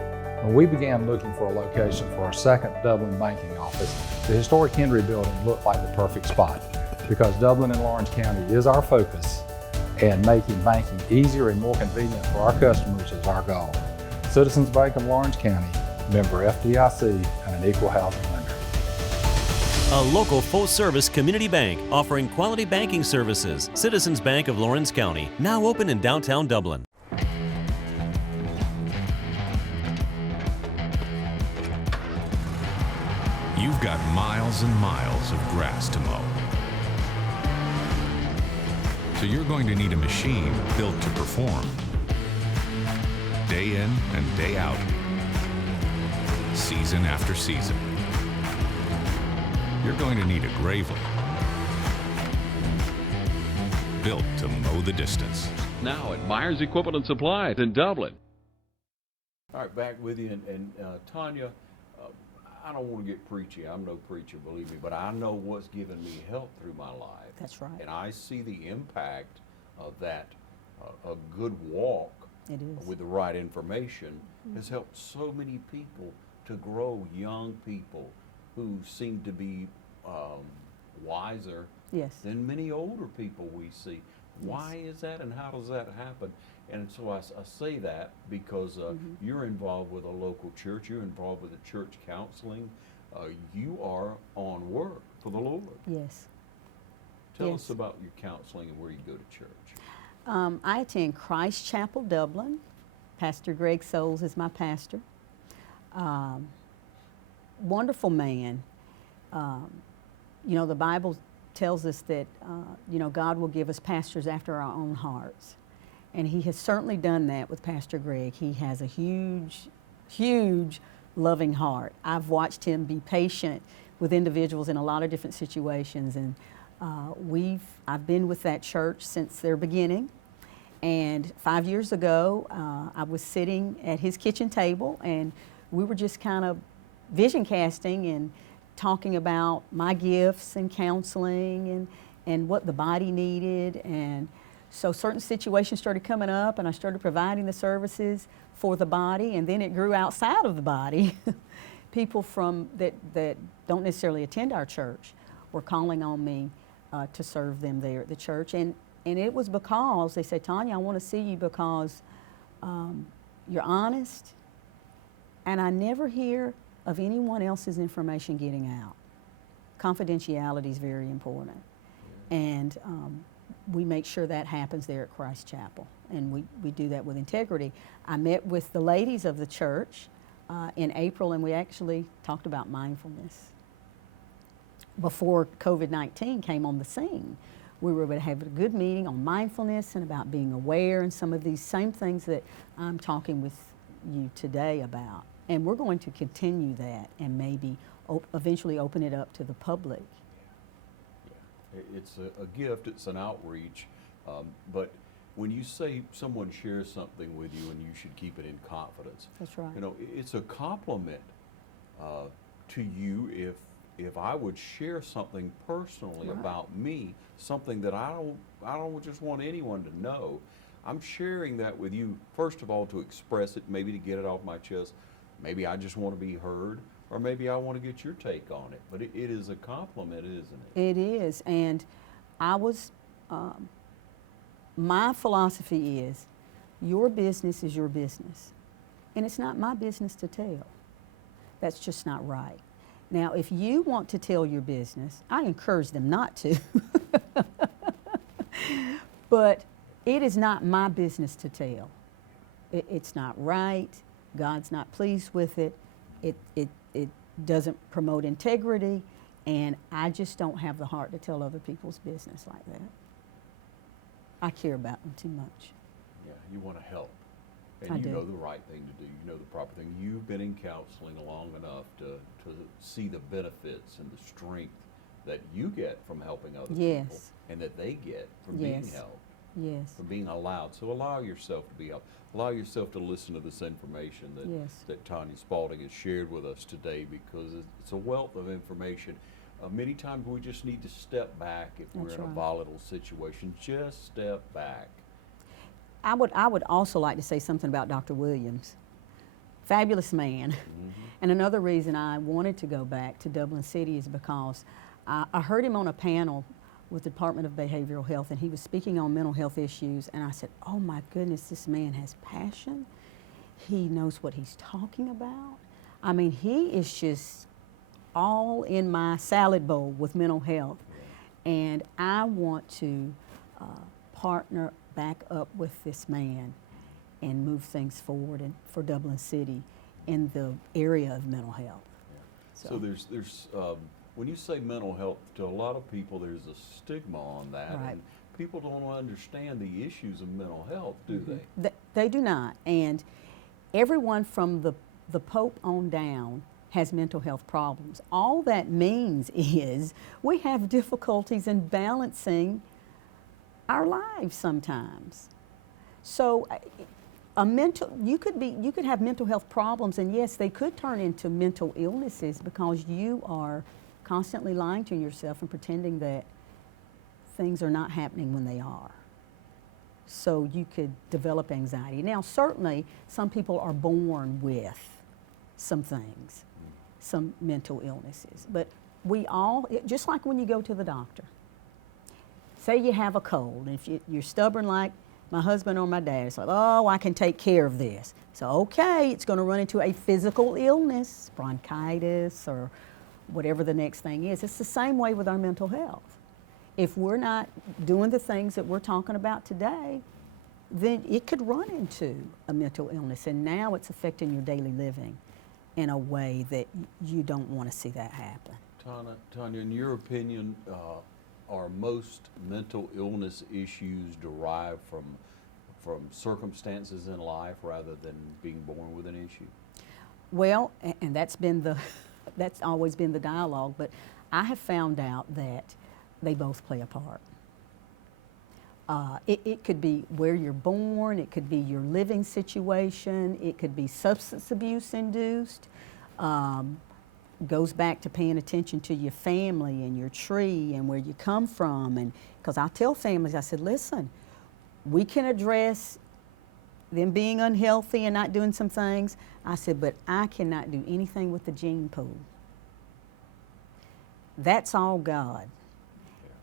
When we began looking for a location for our second Dublin banking office, the historic Henry Building looked like the perfect spot because Dublin and Lawrence County is our focus, and making banking easier and more convenient for our customers is our goal. Citizens Bank of Lawrence County, member FDIC, and an equal housing lender. A local full-service community bank offering quality banking services. Citizens Bank of Lawrence County, now open in downtown Dublin. You've got miles and miles of grass to mow. So you're going to need a machine built to perform. Day in and day out. Season after season. You're going to need a Gravely. Built to mow the distance. Now at Myers Equipment and Supplies in Dublin. All right, back with you. And Tonia, I don't want to get preachy. I'm no preacher, believe me, but I know what's given me help through my life. That's right. And I see the impact of that. A good walk with the right information has helped so many people to grow, young people who seem to be wiser than many older people we see. Why is that, and how does that happen? And so I say that because you're involved with a local church, you're involved with the church counseling, you are on work for the Lord. Yes. Tell us about your counseling and where you go to church. I attend Christ Chapel, Dublin. Pastor Greg Souls is my pastor. Wonderful man. You know, the Bible tells us that, you know, God will give us pastors after our own hearts. And he has certainly done that with Pastor Greg. He has a huge, huge loving heart. I've watched him be patient with individuals in a lot of different situations. And I've been with that church since their beginning. And 5 years ago, I was sitting at his kitchen table, and we were just kind of vision casting and talking about my gifts and counseling and what the body needed. And so certain situations started coming up, and I started providing the services for the body, and then it grew outside of the body. People from that don't necessarily attend our church were calling on me to serve them there at the church. And it was because they said, Tonia, I want to see you because you're honest, and I never hear of anyone else's information getting out. Confidentiality is very important. And we make sure that happens there at Christ Chapel, and we do that with integrity. I met with the ladies of the church in April, and we actually talked about mindfulness. Before COVID-19 came on the scene, we were able to have a good meeting on mindfulness and about being aware and some of these same things that I'm talking with you today about. And we're going to continue that and maybe eventually open it up to the public. It's a gift, it's an outreach, but when you say someone shares something with you and you should keep it in confidence, that's right. You know, it's a compliment to you if I would share something personally about me, something that I don't just want anyone to know. I'm sharing that with you, first of all, to express it, maybe to get it off my chest. Maybe I just want to be heard, or maybe I want to get your take on it. But it is a compliment, isn't it? It is, and my philosophy is, your business is your business, and it's not my business to tell. That's just not right. Now, if you want to tell your business, I encourage them not to, but it is not my business to tell. It's not right. God's not pleased with it. It doesn't promote integrity, and I just don't have the heart to tell other people's business like that. I care about them too much. Yeah, you want to help, and I you do. know the right thing to do. You know the proper thing. You've been in counseling long enough to see the benefits and the strength that you get from helping other people, and that they get from being helped. Yes. From being allowed. So allow yourself to be helped. Allow yourself to listen to this information that Tonia Spaulding has shared with us today, because it's a wealth of information. Many times we just need to step back if we're That's in a right. volatile situation. Just step back. I would also like to say something about Dr. Williams. Fabulous man. And another reason I wanted to go back to Dublin City is because I heard him on a panel with the Department of Behavioral Health, and he was speaking on mental health issues, and I said, oh my goodness, this man has passion. He knows what he's talking about. I mean, he is just all in my salad bowl with mental health. And I want to partner back up with this man and move things forward for Dublin City in the area of mental health. So there's when you say mental health, to a lot of people there's a stigma on that. Right. And people don't understand the issues of mental health, do they? They do not. And everyone from the Pope on down has mental health problems. All that means is we have difficulties in balancing our lives sometimes. So you could have mental health problems, and yes, they could turn into mental illnesses because you are constantly lying to yourself and pretending that things are not happening when they are. So you could develop anxiety. Now, certainly, some people are born with some things, some mental illnesses. But we all, just like when you go to the doctor, say you have a cold, and if you're stubborn like my husband or my dad, it's like, oh, I can take care of this. So, okay, it's going to run into a physical illness, bronchitis, or whatever the next thing is. It's the same way with our mental health. If we're not doing the things that we're talking about today, then it could run into a mental illness, and now it's affecting your daily living in a way that you don't want to see that happen. Tonia, in your opinion, are most mental illness issues derived from circumstances in life rather than being born with an issue? Well, and that's always been the dialogue, but I have found out that they both play a part. It could be where you're born, it could be your living situation, it could be substance abuse induced, goes back to paying attention to your family and your tree and where you come from. And because I tell families, I said, listen, we can address them being unhealthy and not doing some things. I said, but I cannot do anything with the gene pool. That's all God.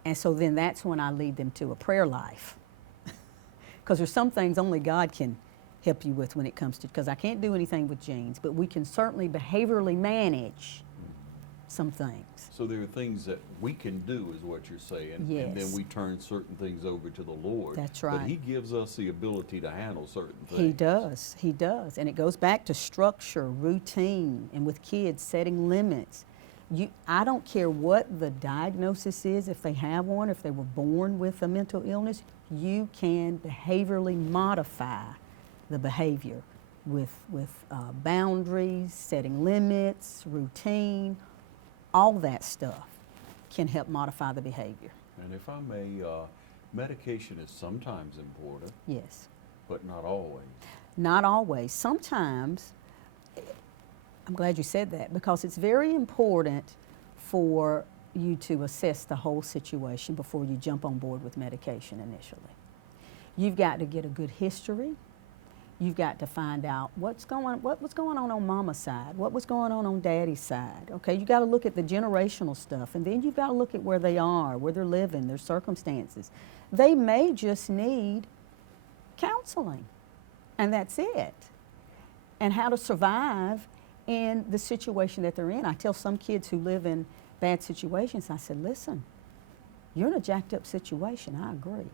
And so then that's when I lead them to a prayer life. Because there's some things only God can help you with when it comes to, because I can't do anything with genes, but we can certainly behaviorally manage some things. So there are things that we can do, is what you're saying, Yes. and then we turn certain things over to the Lord. That's right. But He gives us the ability to handle certain things. He does. And it goes back to structure, routine, and with kids, setting limits. I don't care what the diagnosis is, if they have one, if they were born with a mental illness, you can behaviorally modify the behavior with boundaries, setting limits, routine, all that stuff can help modify the behavior. And if I may, medication is sometimes important. Yes. But not always. Not always. Sometimes, I'm glad you said that, because it's very important for you to assess the whole situation before you jump on board with medication initially. You've got to get a good history. You've got to find out what's going on mama's side, what was going on daddy's side. Okay, you got to look at the generational stuff, and then you've got to look at where they are, where they're living, their circumstances. They may just need counseling, and that's it. And how to survive in the situation that they're in. I tell some kids who live in bad situations, I said, listen, you're in a jacked up situation, I agree.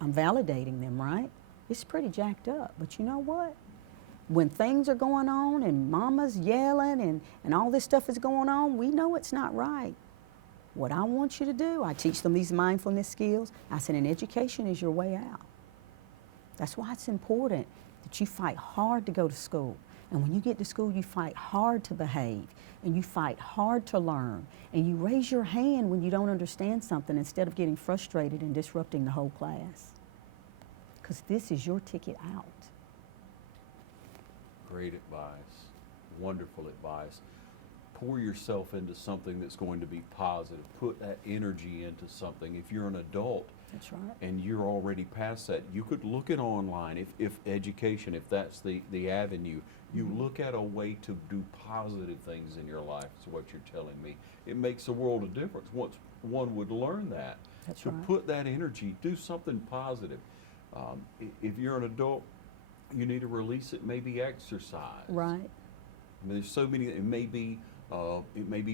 I'm validating them, right? It's pretty jacked up, but you know what? When things are going on and mama's yelling and all this stuff is going on, we know it's not right. What I want you to do, I teach them these mindfulness skills. I said, and education is your way out. That's why it's important that you fight hard to go to school. And when you get to school, you fight hard to behave, and you fight hard to learn, and you raise your hand when you don't understand something instead of getting frustrated and disrupting the whole class. Because this is your ticket out. Great advice, wonderful advice. pour yourself into something that's going to be positive. Put that energy into something. If you're an adult, That's right. and you're already past that, you could look at online, if education, if that's the avenue, you look at a way to do positive things in your life, is what you're telling me. It makes a world of difference once one would learn that. That's to right. put that energy, do something positive. If you're an adult, you need to release it, maybe exercise. Right. I mean, there's so many, it may be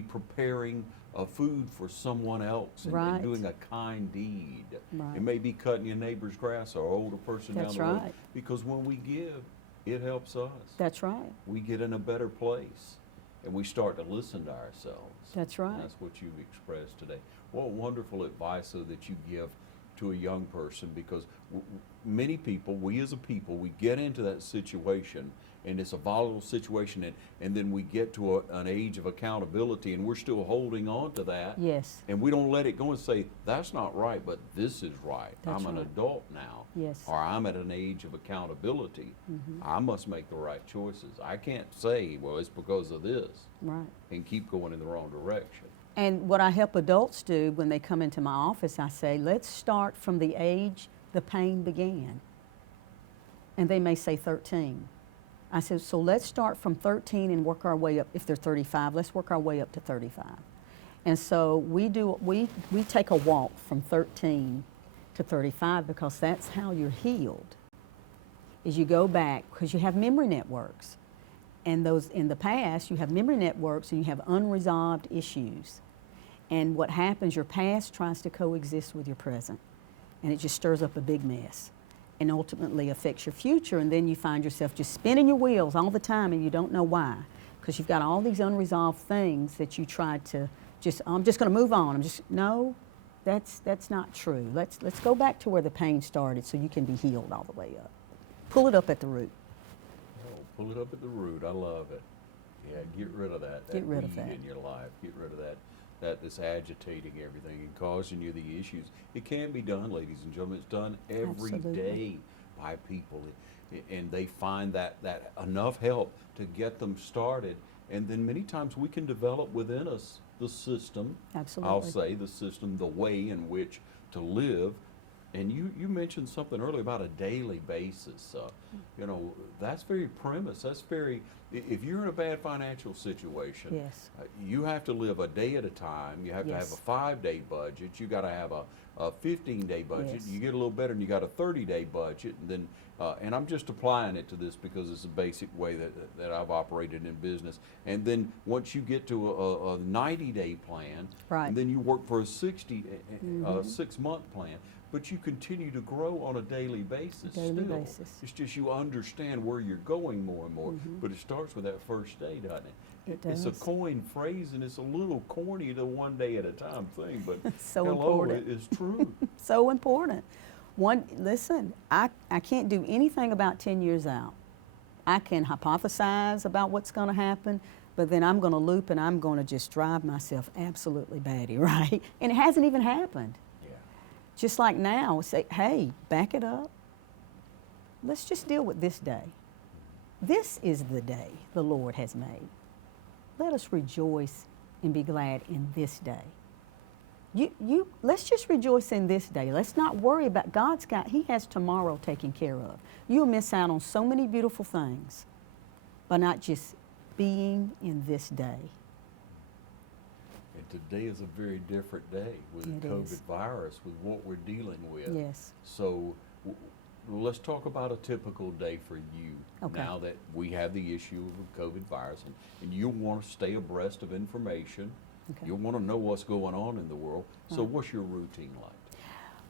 preparing food for someone else and Right. doing a kind deed. Right. It may be cutting your neighbor's grass or older person That's down the road. right. Because when we give, it helps us. That's right. We get in a better place and we start to listen to ourselves. That's right. And that's what you've expressed today. What wonderful advice that you give to a young person, because many people, we as a people, we get into that situation and it's a volatile situation, and then we get to an age of accountability and we're still holding on to that. Yes. And we don't let it go and say, that's not right, but this is right. That's I'm an right. adult now. Yes. Or I'm at an age of accountability. I must make the right choices. I can't say, well, it's because of this, Right. and keep going in the wrong direction. And what I help adults do when they come into my office, I say, let's start from the age the pain began. And they may say 13. I said, so let's start from 13 and work our way up. If they're 35, let's work our way up to 35. And so we take a walk from 13 to 35, because that's how you're healed. Is you go back, because you have memory networks. And those, in the past, you have memory networks and you have unresolved issues. And what happens, your past tries to coexist with your present. And it just stirs up a big mess and ultimately affects your future. And then you find yourself just spinning your wheels all the time and you don't know why. Because you've got all these unresolved things that you tried to just, I'm just going to move on. No, that's not true. Let's go back to where the pain started so you can be healed all the way up. Pull it up at the root. Oh, pull it up at the root. I love it. Yeah, get rid of that. Get rid of weed that. in your life. Get rid of that that's agitating everything and causing you the issues. It can be done, ladies and gentlemen. It's done every day Absolutely. by people, and they find that enough help to get them started. And then many times we can develop within us the system. Absolutely. I'll say the system, the way in which to live. And you mentioned something earlier about a daily basis. You know, that's very premise. That's very, if you're in a bad financial situation, Yes. You have to live a day at a time. You have to have Yes. a 5-day budget. You got to have a 15-day budget. Yes. You get a little better and you got a 30-day budget. And then, and I'm just applying it to this because it's a basic way that I've operated in business. And then once you get to a 90-day plan, Right. and then you work for a 6-month plan. But you continue to grow on a daily basis Daily still. basis. It's just you understand where you're going more and more. But it starts with that first day, doesn't it? It It's a does. coined phrase, and it's a little corny, the one day at a time thing, but So hello, important. it is true. So important. Listen, I can't do anything about 10 years out. I can hypothesize about what's going to happen, but then I'm going to loop and I'm going to just drive myself absolutely batty, right? And it hasn't even happened. Yeah. Just like now, say, hey, back it up. Let's just deal with this day. This is the day the Lord has made. Let us rejoice and be glad in this day. Let's just rejoice in this day. Let's not worry about He has tomorrow taken care of. You'll miss out on so many beautiful things by not just being in this day. And today is a very different day with It the COVID is. virus, with what we're dealing with. Yes. So let's talk about a typical day for you Okay. now that we have the issue of the COVID virus, and you want to stay abreast of information. Okay. You want to know what's going on in the world. So Right. what's your routine like?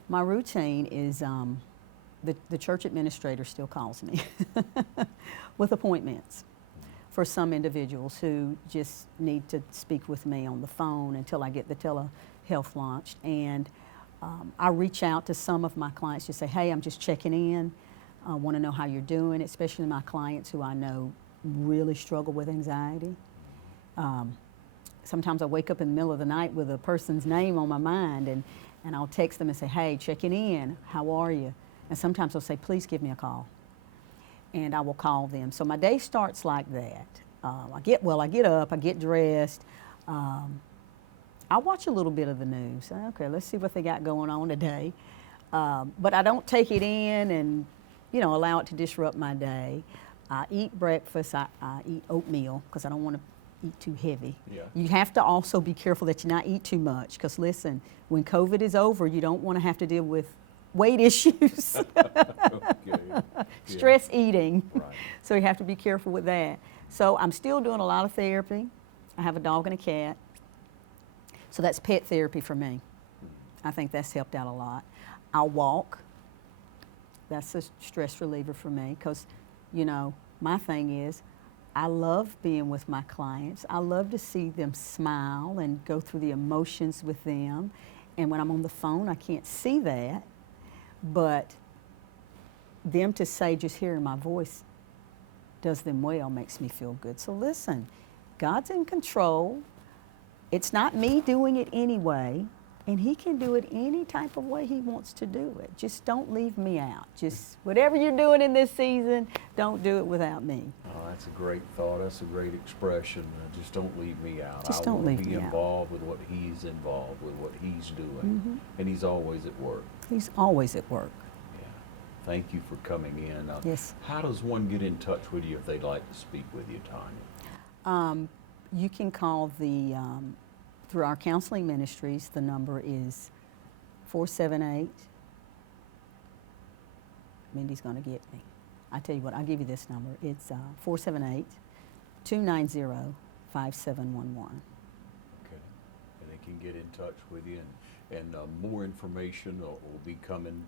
My routine is the church administrator still calls me with appointments for some individuals who just need to speak with me on the phone until I get the telehealth launched. And I reach out to some of my clients to say, hey, I'm just checking in. I want to know how you're doing, especially my clients who I know really struggle with anxiety. Sometimes I wake up in the middle of the night with a person's name on my mind, and I'll text them and say, hey, checking in, how are you? And sometimes they'll say, please give me a call. And I will call them. So my day starts like that. I get up, I get dressed. I watch a little bit of the news. Okay, let's see what they got going on today. But I don't take it in and, allow it to disrupt my day. I eat breakfast. I eat oatmeal because I don't want to eat too heavy. Yeah. You have to also be careful that you not eat too much because listen, when COVID is over, you don't want to have to deal with weight issues. Okay. Stress eating. Right. So you have to be careful with that. So I'm still doing a lot of therapy. I have a dog and a cat. So that's pet therapy for me. I think that's helped out a lot. I'll walk. That's a stress reliever for me because, my thing is I love being with my clients. I love to see them smile and go through the emotions with them. And when I'm on the phone, I can't see that. But them to say just hearing my voice does them well makes me feel good. So listen, God's in control. It's not me doing it anyway, and He can do it any type of way He wants to do it. Just don't leave me out. Just whatever you're doing in this season, don't do it without me. Oh, that's a great thought. That's a great expression. Just don't leave me out. Just don't leave me out. I want to be involved with what He's involved with, what He's doing. And He's always at work. He's always at work. Yeah. Thank you for coming in. Yes. How does one get in touch with you if they'd like to speak with you, Tonia? You can call through our counseling ministries. The number is 478. Mindy's going to get me. I tell you what, I'll give you this number. It's 478-290-5711. Okay. And they can get in touch with you, and more information will be coming,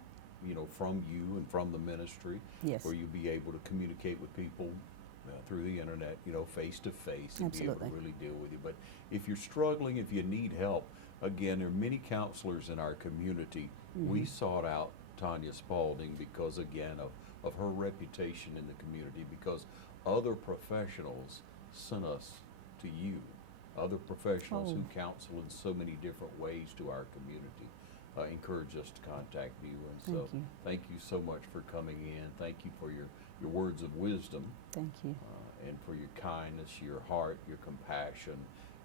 from you and from the ministry. Yes. Where you'll be able to communicate with people through the internet, face to face, and be able to really deal with you. But if you're struggling, if you need help, again, there are many counselors in our community. We sought out Tonia Spaulding because, again, of her reputation in the community, because other professionals sent us to you, other professionals who counsel in so many different ways to our community. Encourage us to contact you, and so thank you so much for coming in. Thank you for your words of wisdom. Thank you. And for your kindness, your heart, your compassion,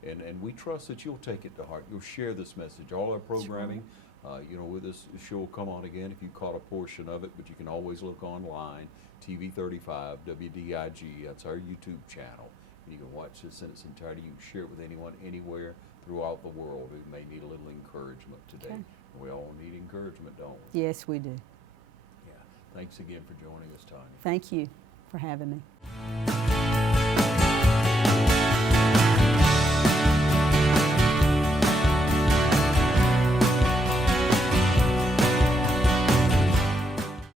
and we trust that you'll take it to heart. You'll share this message. All our programming, with this show will come on again if you caught a portion of it, but you can always look online, TV 35, WDIG, that's our YouTube channel. You can watch this in its entirety. You can share it with anyone, anywhere throughout the world who may need a little encouragement today. Okay. We all need encouragement, don't we? Yes, we do. Yeah. Thanks again for joining us, Tonia. Thank you for having me.